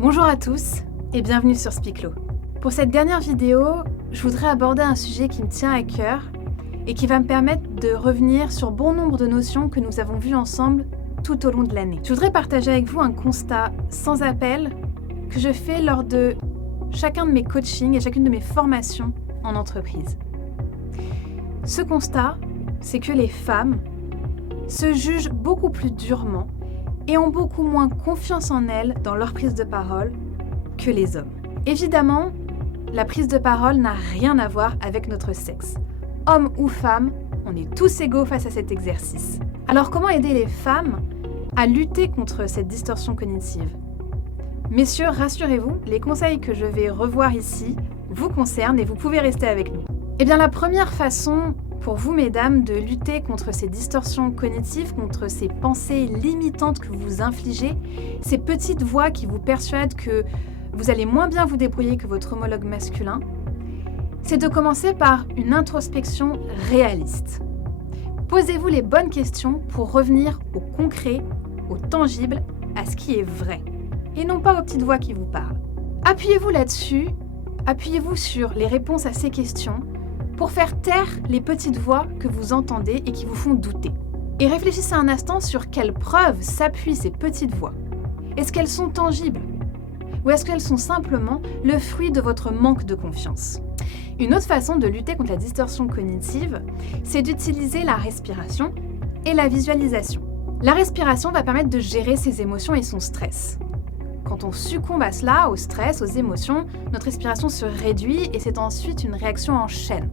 Bonjour à tous et bienvenue sur Spiclo. Pour cette dernière vidéo, je voudrais aborder un sujet qui me tient à cœur et qui va me permettre de revenir sur bon nombre de notions que nous avons vues ensemble tout au long de l'année. Je voudrais partager avec vous un constat sans appel que je fais lors de chacun de mes coachings et chacune de mes formations en entreprise. Ce constat, c'est que les femmes se jugent beaucoup plus durement et ont beaucoup moins confiance en elles dans leur prise de parole que les hommes. Évidemment, la prise de parole n'a rien à voir avec notre sexe. Homme ou femme, on est tous égaux face à cet exercice. Alors comment aider les femmes à lutter contre cette distorsion cognitive ? Messieurs, rassurez-vous, les conseils que je vais revoir ici vous concernent et vous pouvez rester avec nous. Eh bien, la première façon pour vous, mesdames, de lutter contre ces distorsions cognitives, contre ces pensées limitantes que vous vous infligez, ces petites voix qui vous persuadent que vous allez moins bien vous débrouiller que votre homologue masculin, c'est de commencer par une introspection réaliste. Posez-vous les bonnes questions pour revenir au concret, au tangible, à ce qui est vrai, et non pas aux petites voix qui vous parlent. Appuyez-vous là-dessus, appuyez-vous sur les réponses à ces questions, pour faire taire les petites voix que vous entendez et qui vous font douter. Et réfléchissez un instant sur quelles preuves s'appuient ces petites voix. Est-ce qu'elles sont tangibles ? Ou est-ce qu'elles sont simplement le fruit de votre manque de confiance ? Une autre façon de lutter contre la distorsion cognitive, c'est d'utiliser la respiration et la visualisation. La respiration va permettre de gérer ses émotions et son stress. Quand on succombe à cela, au stress, aux émotions, notre respiration se réduit et c'est ensuite une réaction en chaîne.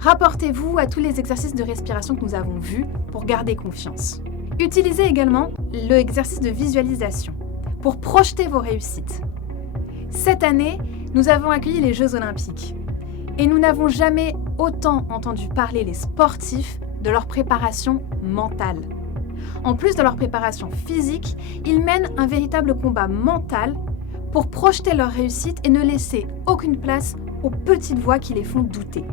Rapportez-vous à tous les exercices de respiration que nous avons vus pour garder confiance. Utilisez également l'exercice de visualisation pour projeter vos réussites. Cette année, nous avons accueilli les Jeux Olympiques et nous n'avons jamais autant entendu parler les sportifs de leur préparation mentale. En plus de leur préparation physique, ils mènent un véritable combat mental pour projeter leur réussite et ne laisser aucune place aux petites voix qui les font douter.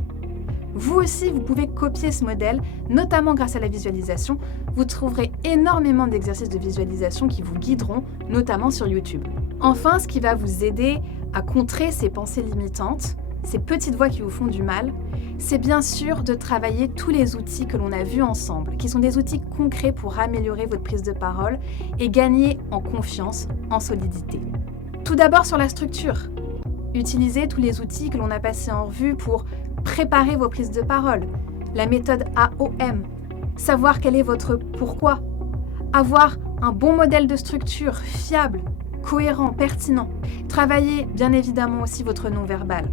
Vous aussi, vous pouvez copier ce modèle, notamment grâce à la visualisation. Vous trouverez énormément d'exercices de visualisation qui vous guideront, notamment sur YouTube. Enfin, ce qui va vous aider à contrer ces pensées limitantes, ces petites voix qui vous font du mal, c'est bien sûr de travailler tous les outils que l'on a vus ensemble, qui sont des outils concrets pour améliorer votre prise de parole et gagner en confiance, en solidité. Tout d'abord sur la structure. Utilisez tous les outils que l'on a passés en revue pour préparer vos prises de parole. La méthode AOM, savoir quel est votre pourquoi, avoir un bon modèle de structure fiable, cohérent, pertinent. Travaillez bien évidemment aussi votre non-verbal.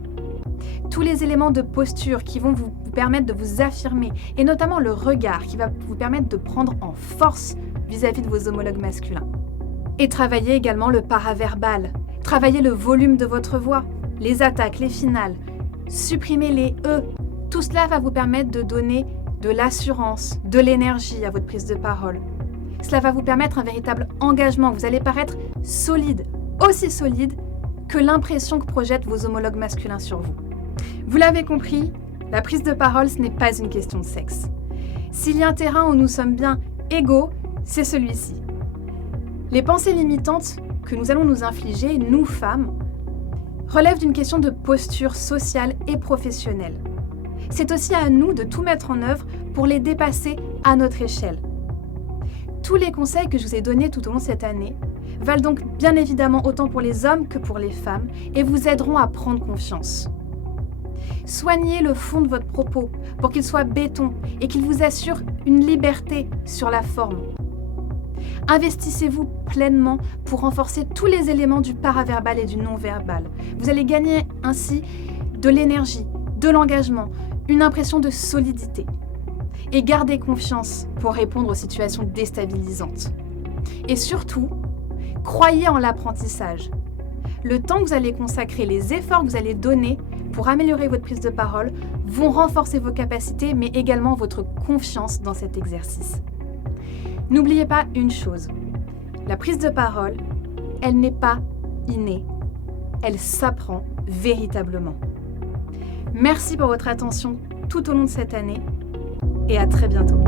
Tous les éléments de posture qui vont vous permettre de vous affirmer, et notamment le regard qui va vous permettre de prendre en force vis-à-vis de vos homologues masculins. Et travaillez également le paraverbal, travaillez le volume de votre voix, les attaques, les finales, supprimez les « e ». Tout cela va vous permettre de donner de l'assurance, de l'énergie à votre prise de parole. Cela va vous permettre un véritable engagement, vous allez paraître solide, aussi solide que l'impression que projettent vos homologues masculins sur vous. Vous l'avez compris, la prise de parole, ce n'est pas une question de sexe. S'il y a un terrain où nous sommes bien égaux, c'est celui-ci. Les pensées limitantes que nous allons nous infliger, nous femmes, relèvent d'une question de posture sociale et professionnelle. C'est aussi à nous de tout mettre en œuvre pour les dépasser à notre échelle. Tous les conseils que je vous ai donnés tout au long de cette année valent donc bien évidemment autant pour les hommes que pour les femmes et vous aideront à prendre confiance. Soignez le fond de votre propos pour qu'il soit béton et qu'il vous assure une liberté sur la forme. Investissez-vous pleinement pour renforcer tous les éléments du paraverbal et du non-verbal. Vous allez gagner ainsi de l'énergie, de l'engagement, une impression de solidité. Et gardez confiance pour répondre aux situations déstabilisantes. Et surtout, croyez en l'apprentissage. Le temps que vous allez consacrer, les efforts que vous allez donner pour améliorer votre prise de parole vont renforcer vos capacités, mais également votre confiance dans cet exercice. N'oubliez pas une chose, la prise de parole, elle n'est pas innée, elle s'apprend véritablement. Merci pour votre attention tout au long de cette année et à très bientôt.